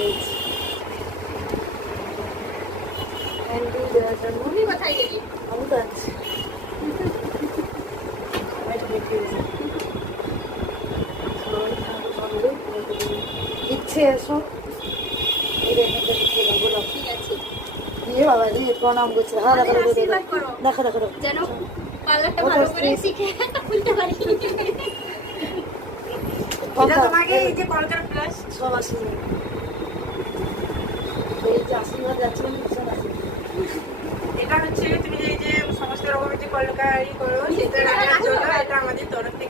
রয়েছে ক্যান্ডি দেওয়ার জন্য। তুমি কোথায় গেলি? আমি তো আছি। ইচ্ছে এসো ঠিক আছে। দিয়ে বাবা দিয়ে প্রণাম করছে। হ্যাঁ দেখো দেখো আশীর্বাদ করো। দেখো দেখো দেখো যেন পার্লারটা ভালো করে শিখে খুলতে পারি। এটা তোমাকে এই যে কলকার প্লাস সব আশীর্বাদ এই যে আশীর্বাদ যাচ্ছিলাম ভীষণ আশীর্বাদ। এটা হচ্ছে তুমি এই যে সমস্ত রকমের যে কলকারি করো সেটা রাখার জন্য এটা আমাদের তরফ থেকে